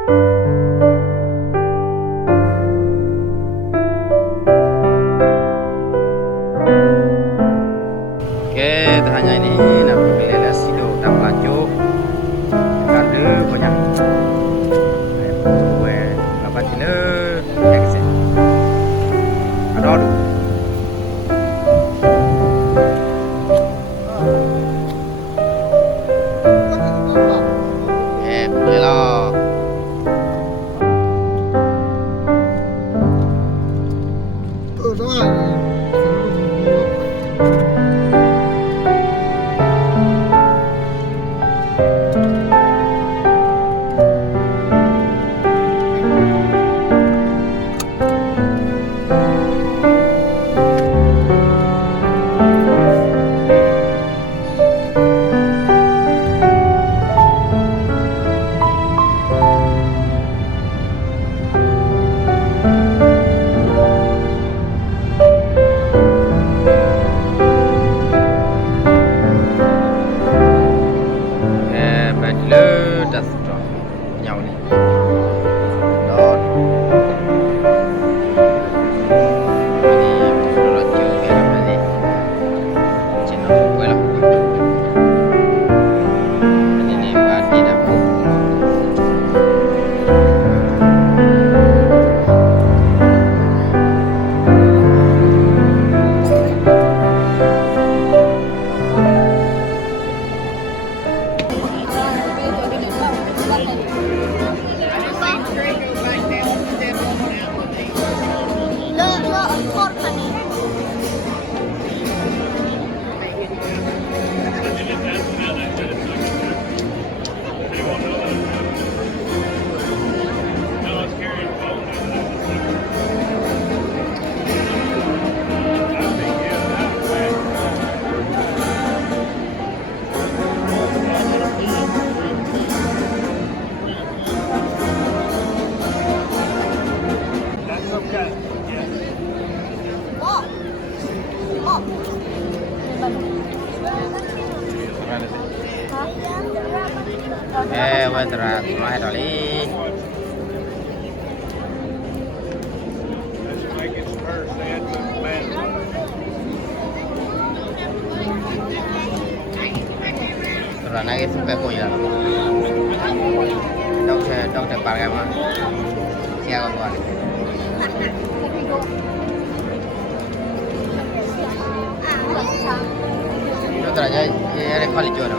Oke, hanya ini nak berkeliling sido dapat juk. Kada banyak. Gue dapat ini ya kisah. Ada tu. Boleh lah. Le das tròn nhau đi đó ini kalau juga ada cina gue lah ini berarti dapur Wetra mulai dari terus lagi sampai punya dokter pakai apa siapa buat dokter aja ya kali jual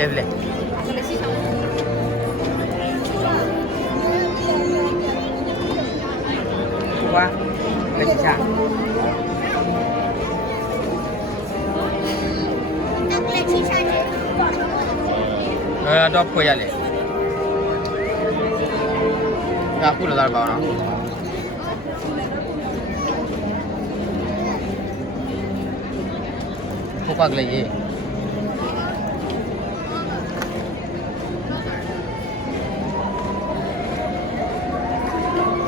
boleh qua cái gì sao đọc coi vậy ya aku dah tahu nak buka lagi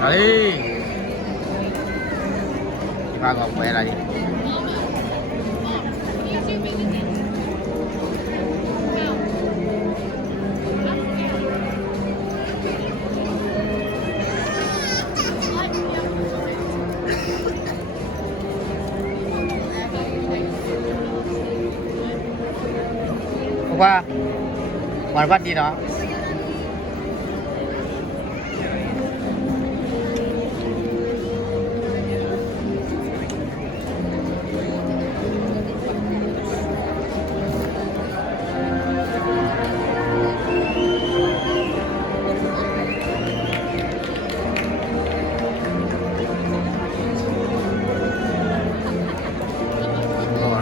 Đấy. Ba còn quay lại đi. Qua ngoài bắt đi đó.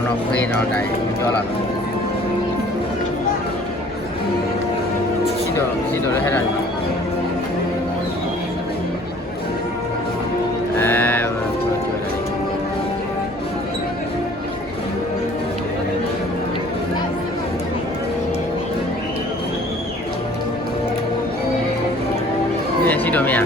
Nó phê nó đầy cho là xin đồ hết rồi ရှိတော့မရ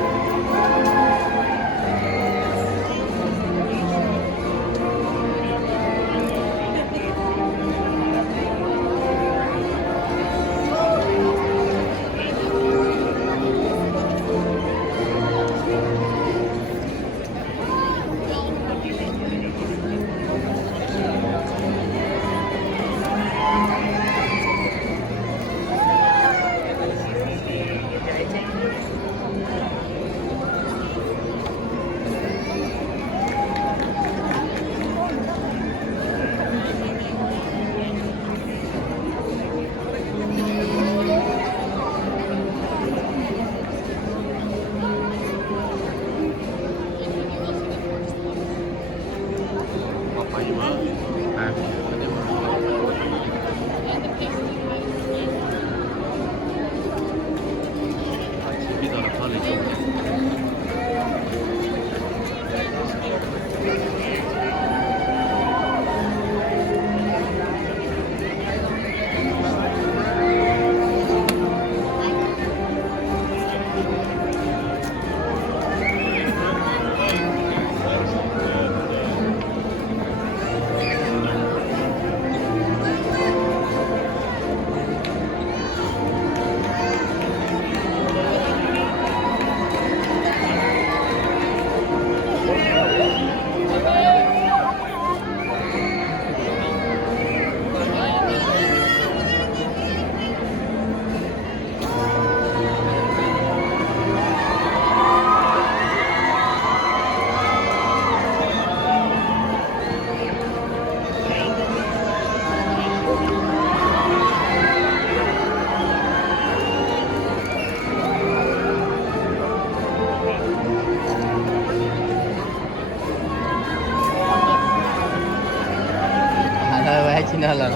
ชินาละแ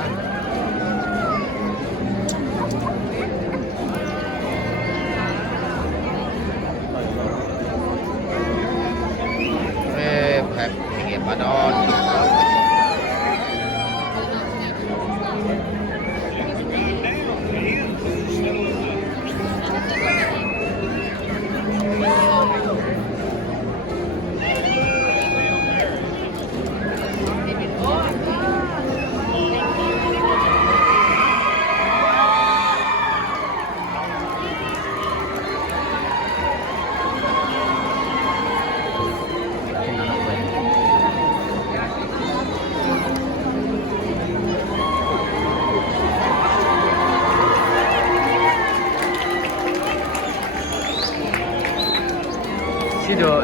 บบเก็บปลาดอน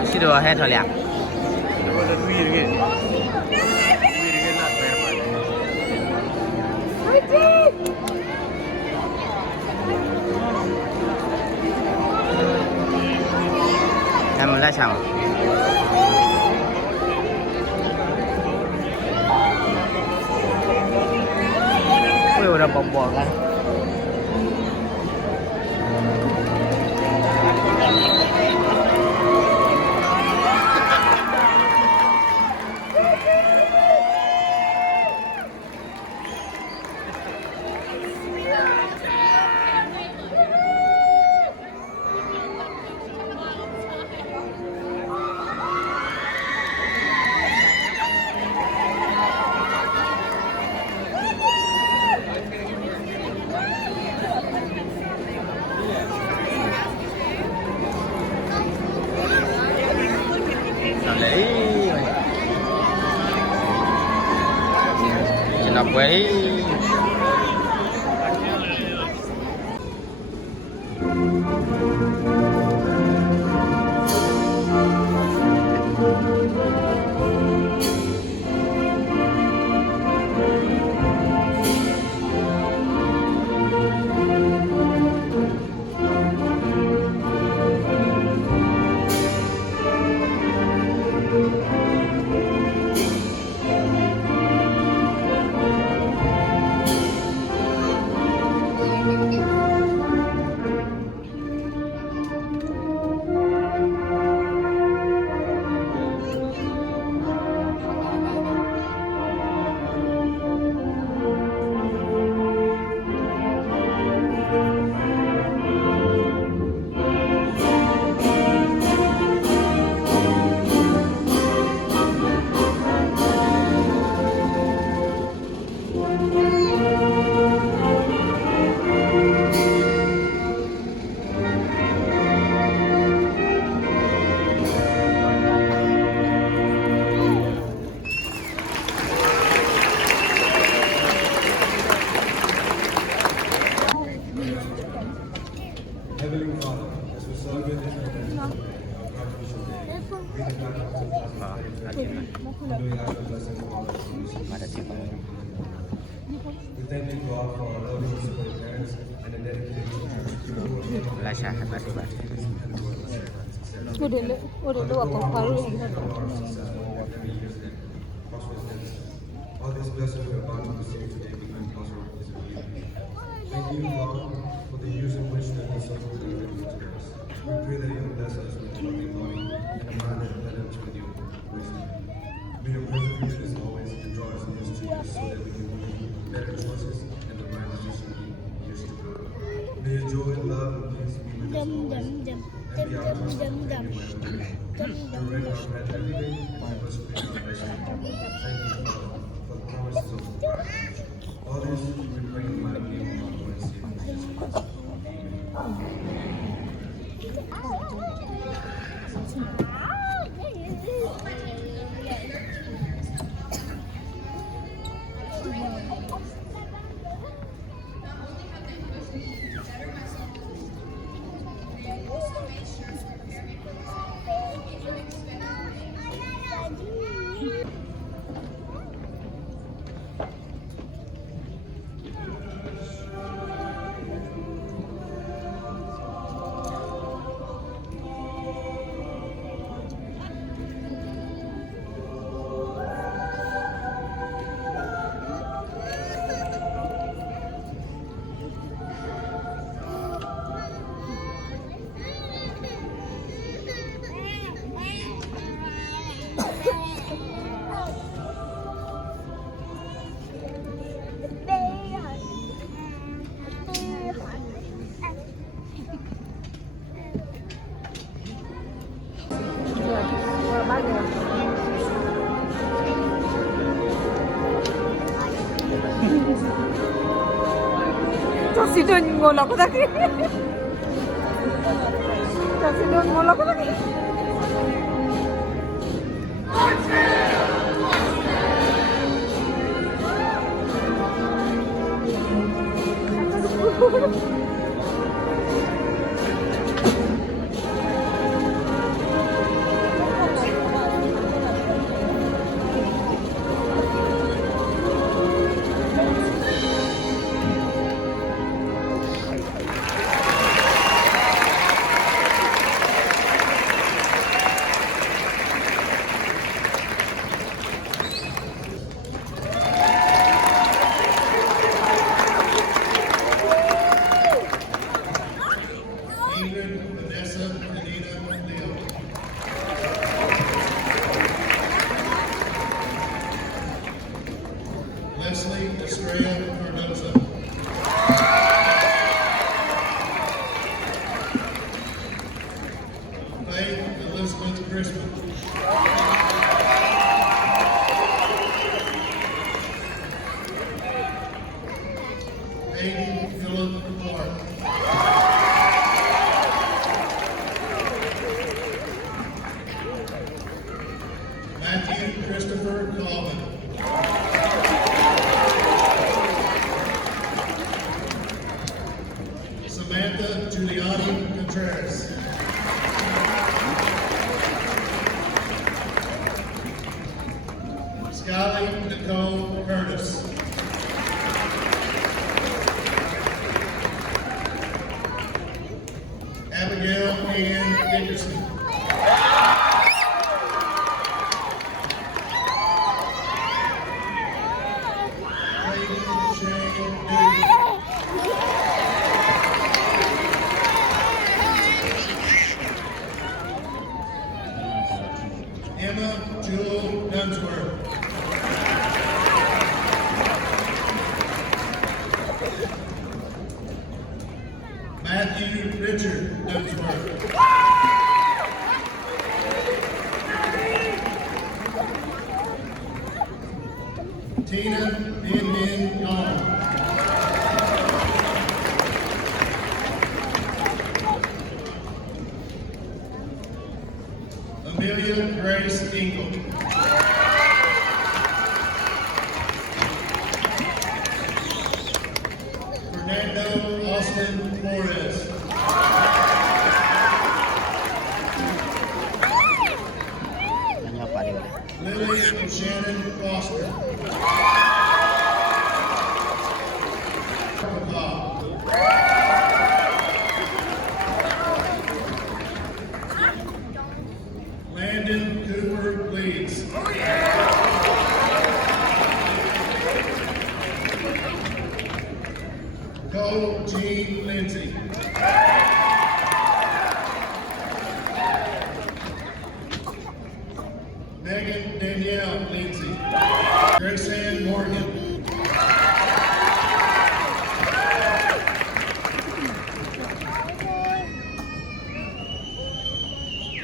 ရှိတော့ဟဲ့ထော်လျာทำละช่างเร็วเราบอกกันKenapa ini? Heavenly Father, as we celebrate this moment of Archbishop Day, we thank God for the and doing out the blessings of all our We thank you, God, for our loving and supportive parents and the dedicated teachers who are Lasha Hatbasiba. udah dua kok baru yang kita all these blessings we are about to receive today become possible because of you. Thank you, God, for the use in which the disciples are given to us. We pray that you will bless us with loving body and a mind that blends with your wisdom. May your preservation as always and draw us near to you so that we can make better choices and the right decision in years to come. May your joy, love, and peace be with us always. And be our constant companion wherever we go. Direct our path every day and help us bring our blessing. Thank you, Father, for the promises of the Bible. All this we pray in the mighty name of our Lord and Savior, Jesus Christ. Sidon ngolak ko lagi. Sidon ngolak ko lagi. Leslie Estrella Cardoza. Faith Elizabeth Crispin. Aiden Philip Clark. Matthew Christopher Colvin. Samantha Giuliani Contreras. Skyly Nicole Curtis. Abigail Ann Dickerson. Clayton Shane Newton. Emma Jewel Dunsworth. Matthew Richard Dunsworth. Tina Min Min Yong. Amelia Grace Engel. Fernando Austin Flores. Megan Danielle Lindsay. Grace Ann Morgan.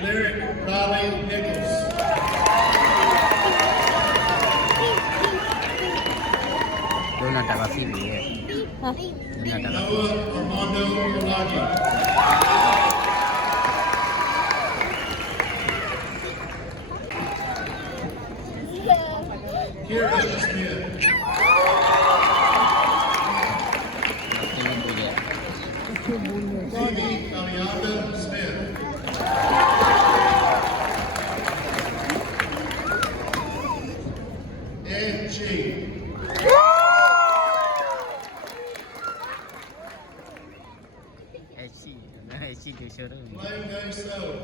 Lyric Riley Nichols. Doon na dapat sili eh. Hah? Doon na dapat. Noah Armando Malagi. Kira Smith. Sino po yan? Phoebe Alianda Smith. Ed Chi. SC. SC di showroom. Blaine Day Stowe.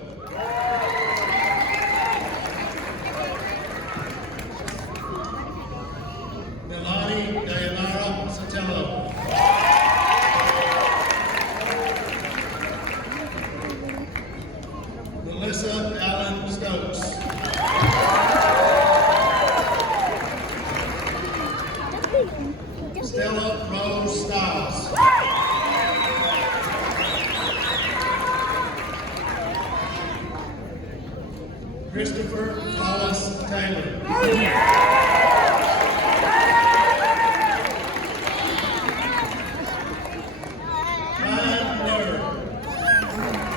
Milani Dayanara Sotelo. Melissa Allen Stokes. Stella Rose Stiles. Christopher Hollis Taylor. Ryan Miller.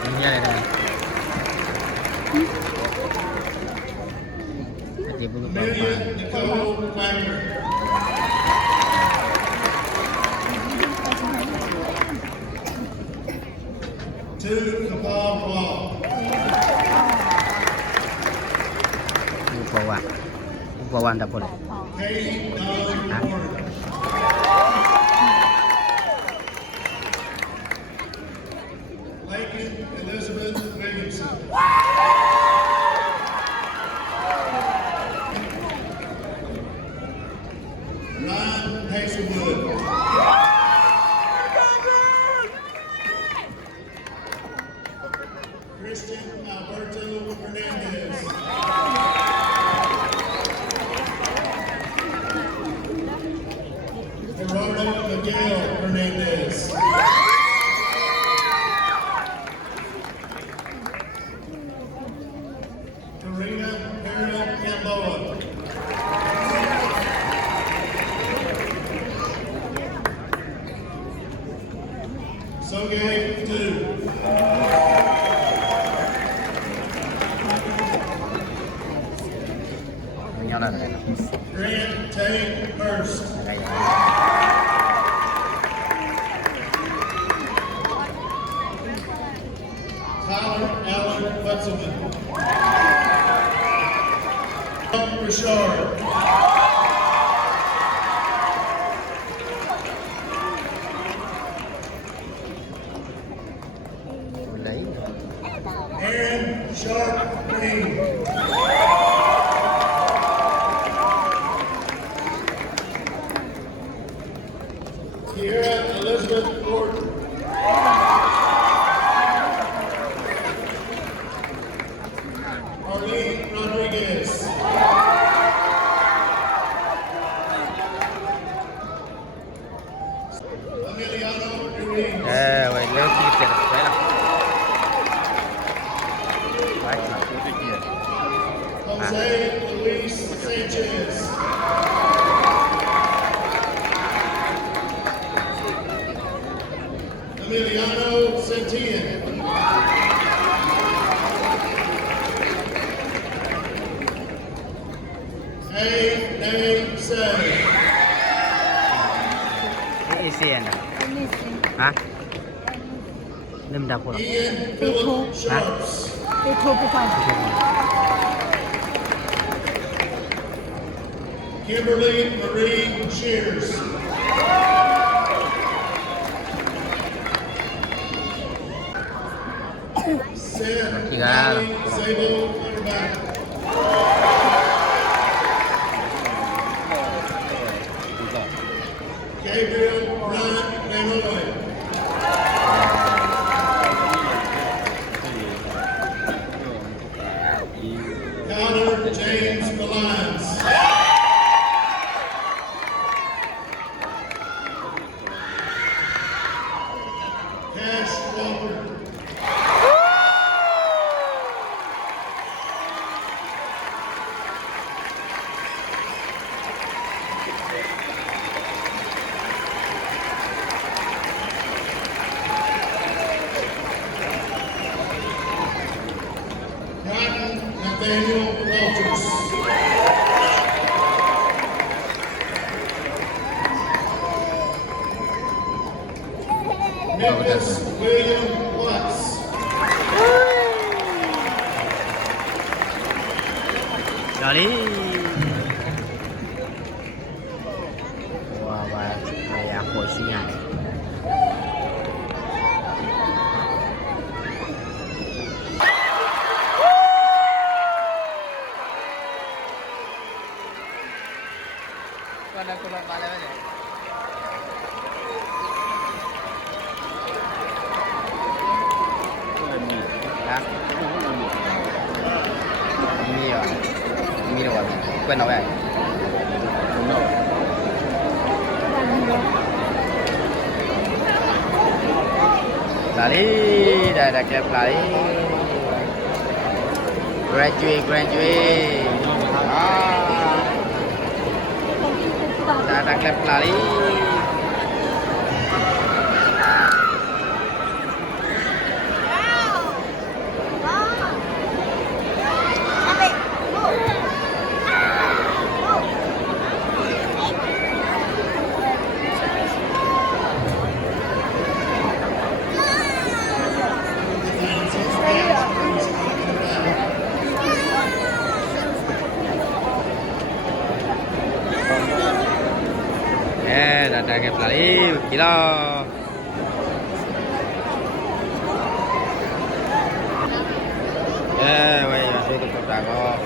Ini ada dah. Nanti bulu Amelia apa? Nicole Wagner. Two Kapal Wall. Lupawan tak boleh. Katie Dawn Warren. Lakin Elizabeth Williamson. Ryan Hazelwood. Christian Alberto Hernandez. Gerardo Miguel Hernandez. Karina Vera Gamboa. Soge Du. Menyala dah. Grant Tate Hurst. Tyler Allen Hutzelman. Richard. Mulai. Aaron Sharp Green. Kiera Elizabeth Gordon. Arlene Rodriguez. Emiliano Ruiz. Wait, let's see kita dah. Baiklah. Jose Luis Sanchez. Emiliano Santillan. A. Nay Say. Ini isi anda. Ini sih. Hah? Ini dapur. Ian Philip Sharps. Itu bukan. Kimberly Marie Shears. Seth Tiga. Ali Zabel quarterback. Gabriel Bryant Leroy. Cash Walker. Cotton Nathaniel Walters. Nicholas William Watts. Dari. Wah, kayak posisinya. Ada kurang pada mana? Hả? Mì à? Mì đâu à? Quên đâu vậy? Lari, dah kep lari. Graduate. Dah kep lari. Dah kep lari, gila. Wei, masih tutup dah kok.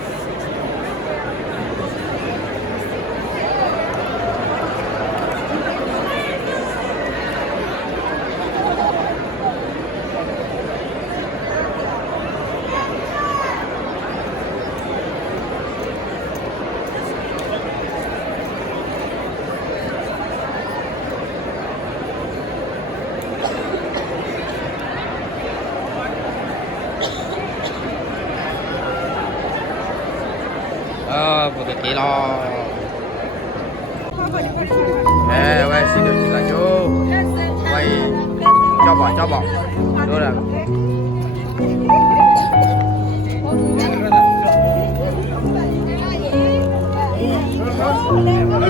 Bukan kilo. Wei, sini juga jo. Wei, coba. Tuh dah.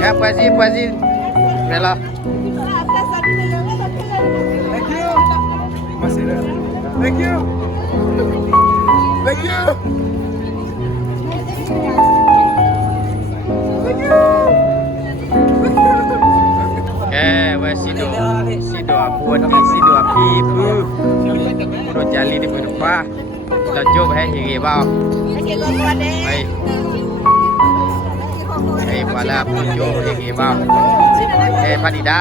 Ya, puasi. Bela. Thank you. Wei, sido api bu. Udah jali di depan. Kita coba higi bawah. Baik. Pala pujo higi bawah. Padida.